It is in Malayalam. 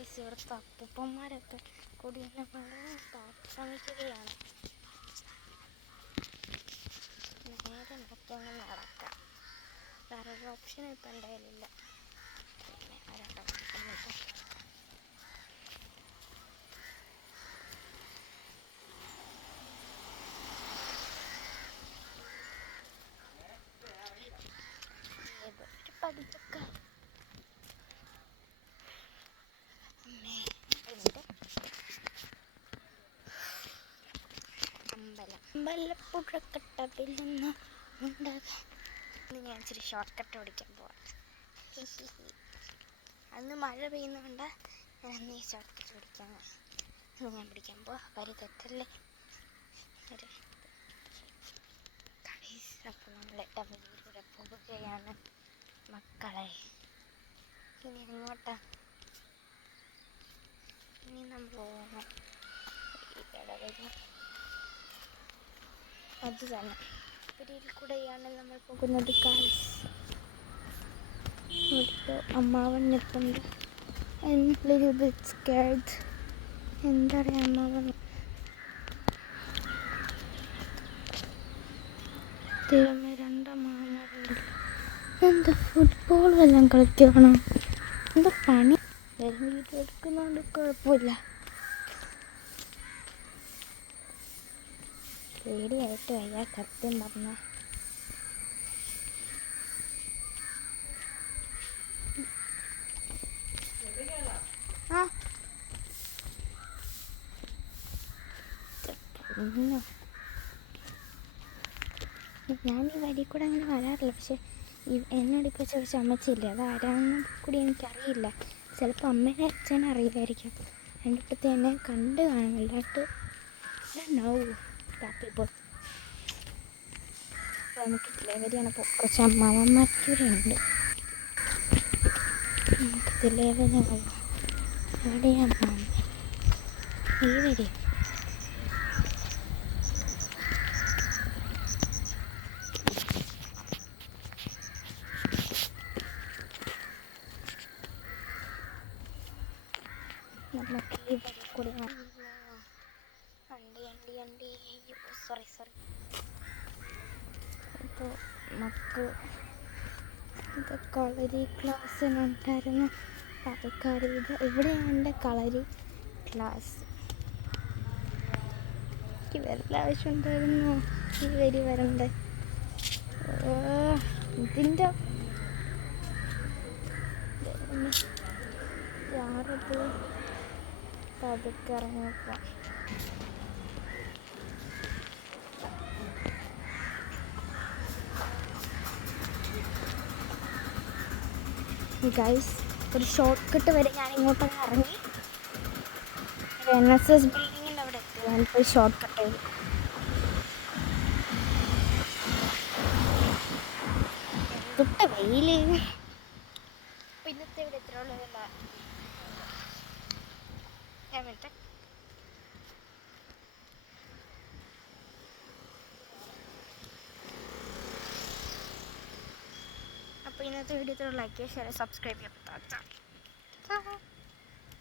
ഗായ്സ് ഇവിടുത്തെ അപ്പൂപ്പന്മാരൊക്കെ കൂടി എന്നെ ശ്രമിക്കുകയാണ്. നേരെ നോക്കിയൊന്നും നടക്കാം, വേറെ ഒരു ഓപ്ഷൻ ഇപ്പം എൻ്റെ കയ്യിലില്ല. പിന്നെ ആരാട്ടോ ഏതൊരു പഠിപ്പൊക്കെ അമ്പലപ്പുഴക്കട്ടവിൽ നിന്ന് ഉണ്ടാകാം. ഇന്ന് ഞാൻ ഇച്ചിരി ഷോർട്ട് കട്ട് ഓടിക്കാൻ പോവാം. അന്ന് മഴ പെയ്യുന്നതുകൊണ്ട് ഞാൻ അന്ന് ഈ ഷോർട്ട് കട്ട് ഓടിക്കാൻ ഇന്ന് ഞാൻ പിടിക്കാൻ പോവാം. വരി തെറ്റല്ലേ. അപ്പോൾ നമ്മൾ ടൗണിലൂടെ പോവുകയാണ് മക്കളെ. ഇനി എങ്ങോട്ടാ? ഇനി നമ്മൾ പോകണം ഈ കടവഴി. അത് തന്നെ ഇതിൽ കൂടെയാണ് നമ്മൾ പോകുന്നത് ഗായ്സ്. ഇവിടെ അമ്മാവൻ നിൽപ്പുണ്ട്. Little bit scared. എന്താ പറയുക, അമ്മാവൻ ദൈവമേ, രണ്ടമ്മാവന്മാരുണ്ട്. എന്താ ഫുട്ബോൾ വല്ലതും കളിക്കണം? എന്താ പണി? വീഡിയോ എടുക്കുന്നതുകൊണ്ട് കുഴപ്പമില്ല. പേടിയായിട്ട് വയ്യ സത്യം പറഞ്ഞ. ഞാൻ ഈ വഴി കൂടെ അങ്ങനെ വരാറില്ല, പക്ഷെ എന്നോട് ഇപ്പോൾ ചോദിച്ച അമ്മച്ചില്ലേ, അത് ആരാന്നും കൂടി എനിക്കറിയില്ല. ചിലപ്പോൾ അമ്മേനെ അച്ഛനെ അറിയില്ലായിരിക്കും. രണ്ടിപ്പത്തെ എന്നെ കണ്ട് കാണും, അല്ലാണ്ട് നോ ഇപ്പോൾ നമുക്ക് തിലേവരിയാണ്. ഇപ്പോൾ കുറച്ച് അമ്മാവന്മാർക്കൂടെ ഉണ്ട്. നമുക്ക് തിലേവരിയാവും. എവിടെയാണ് അമ്മാവൻ? ഈ വരി നമുക്ക് ഈ വരി കൂടി അണ്ടി സോറി. ഇപ്പോൾ മക്കൾ ഇത് കളരി ക്ലാസ്സിനുണ്ടായിരുന്നു ആൾക്കാർ. ഇവിടെയാണ് എൻ്റെ കളരി ക്ലാസ്. എനിക്ക് വരേണ്ട ആവശ്യം ഉണ്ടായിരുന്നു ഈ വരി വരണ്ടേ? ഇതിൻ്റെ യാറത് പതുക്കെ ഇറങ്ങിയപ്പോൾ ഗൈസ് ഒരു ഷോർട്ട് കട്ട് വരെ ഞാൻ ഇങ്ങോട്ടൊന്ന് ഇറങ്ങി NSS ബിൽഡിങ്ങിൻ്റെ അവിടെ എത്തി. ഞാനിപ്പോൾ ഷോർട്ട് കട്ട് ചെയ്തു. എന്തൊക്കെ വെയില്. അപ്പോൾ ഇന്നത്തെ ഇവിടെ എത്ര ഉള്ളതല്ല ഞാൻ വേണ്ട. അപ്പോൾ ഇന്നത്തെ വീഡിയോ ലൈക്ക് ചെയ്യുക, ഷെയർ, സബ്സ്ക്രൈബ് ചെയ്യാൻ പറ്റാത്ത